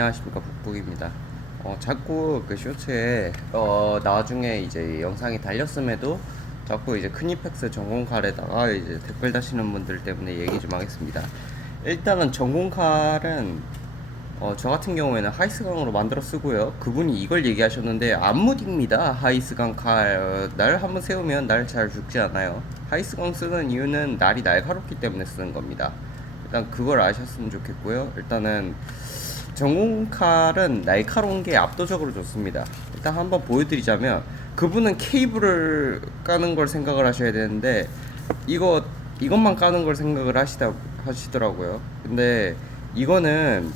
안녕하십니까 북북입니다. 어, 자꾸 그 쇼츠에 어, 나중에 이제 영상이 달렸음에도 자꾸 이제 크니펙스 전공칼에다가 이제 댓글 다시는 분들 때문에 얘기 좀 하겠습니다. 일단은 전공칼은 어, 저 같은 경우에는 하이스강으로 만들어 쓰고요. 그분이 이걸 얘기하셨는데 암무디입니다. 하이스강 칼. 어, 날 한번 세우면 날 잘 죽지 않아요. 하이스강 쓰는 이유는 날이 날카롭기 때문에 쓰는 겁니다. 일단 그걸 아셨으면 좋겠고요. 일단은 전공칼은 날카로운 게 압도적으로 좋습니다. 일단 한번 보여드리자면 그분은 케이블을 까는 걸 생각을 하셔야 되는데 이거 이것만 까는 걸 생각을 하시다 하시더라고요. 근데 이거는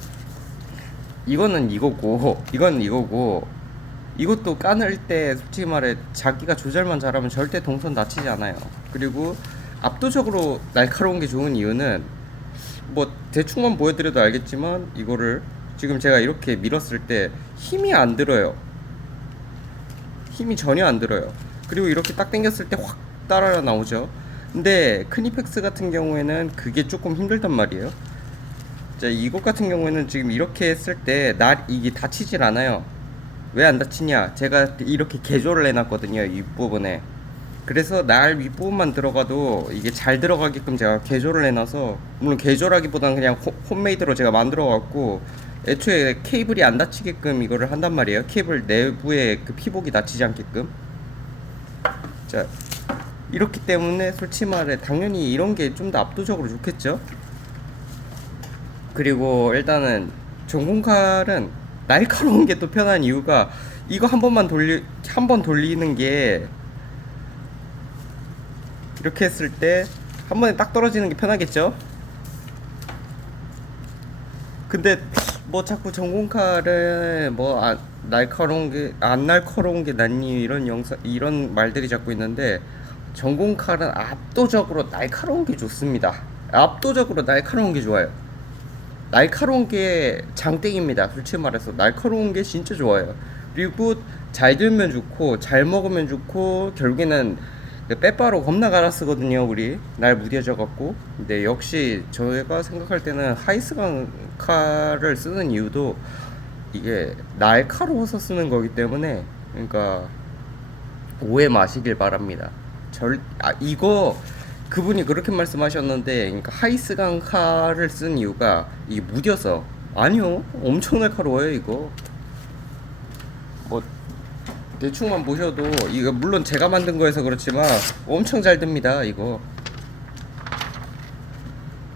이거는 이거고 이건 이거고 이것도 까낼 때 솔직히 말해 자기가 조절만 잘하면 절대 동선 다치지 않아요. 그리고 압도적으로 날카로운 게 좋은 이유는 뭐 대충만 보여드려도 알겠지만 이거를 지금 제가 이렇게 밀었을 때 힘이 안 들어요. 힘이 전혀 안 들어요. 그리고 이렇게 딱 당겼을 때 확 따라 나오죠. 근데 크니펙스 같은 경우에는 그게 조금 힘들단 말이에요. 자, 이것 같은 경우에는 지금 이렇게 했을 때 날 이게 다치질 않아요. 왜 안 다치냐? 제가 이렇게 개조를 해놨거든요. 윗부분에. 그래서 날 윗부분만 들어가도 이게 잘 들어가게끔 제가 개조를 해놔서 물론 개조라기보다는 그냥 호, 홈메이드로 제가 만들어갖고 애초에 케이블이 안 다치게끔 이거를 한단 말이에요. 케이블 내부에 그 피복이 다치지 않게끔. 자, 이렇기 때문에 솔직히 말해 당연히 이런 게 좀 더 압도적으로 좋겠죠. 그리고 일단은 전공칼은 날카로운 게 또 편한 이유가 이거 한 번만 돌리 한 번 돌리는 게 이렇게 했을 때 한 번에 딱 떨어지는 게 편하겠죠? 근데 뭐 자꾸 전공칼은 뭐 아, 날카로운 게 안 날카로운 게 낫니 이런 영상 이런 말들이 자꾸 있는데 전공칼은 압도적으로 날카로운 게 좋습니다. 압도적으로 날카로운 게 좋아요. 날카로운 게 장땡입니다. 솔직히 말해서 날카로운 게 진짜 좋아요. 그리고 잘 들면 좋고 잘 먹으면 좋고 결국에는 그 빼바로 겁나 갈아 쓰거든요. 우리 날 무뎌져 갖고. 근데 역시 저희가 생각할 때는 하이스강 칼을 쓰는 이유도 이게 날카로워서 쓰는 거기 때문에 그러니까 오해 마시길 바랍니다. 절, 아, 이거 그분이 그렇게 말씀하셨는데, 그러니까 하이스강 칼을 쓴 이유가 이게 무뎌서 아니요, 엄청 날카로워요 이거. 뭐 대충만 보셔도 이거 물론 제가 만든 거여서 그렇지만 엄청 잘 듭니다 이거.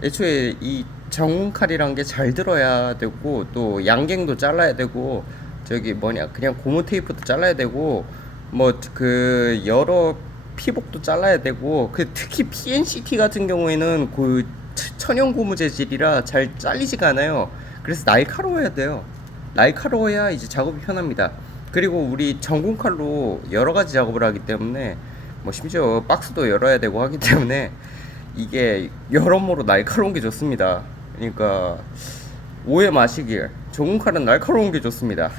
애초에 이 정칼이란 게 잘 들어야 되고 또 양갱도 잘라야 되고 저기 뭐냐 그냥 고무 테이프도 잘라야 되고 뭐 그 여러 피복도 잘라야 되고 그 특히 PNCT 같은 경우에는 그 천- 천연 고무 재질이라 잘 잘리지가 않아요. 그래서 날카로워야 돼요. 날카로워야 이제 작업이 편합니다. 그리고 우리 전공 칼로 여러 가지 작업을 하기 때문에 뭐 심지어 박스도 열어야 되고 하기 때문에 이게 여러모로 날카로운 게 좋습니다. 그러니까 오해 마시길 전공 칼은 날카로운 게 좋습니다.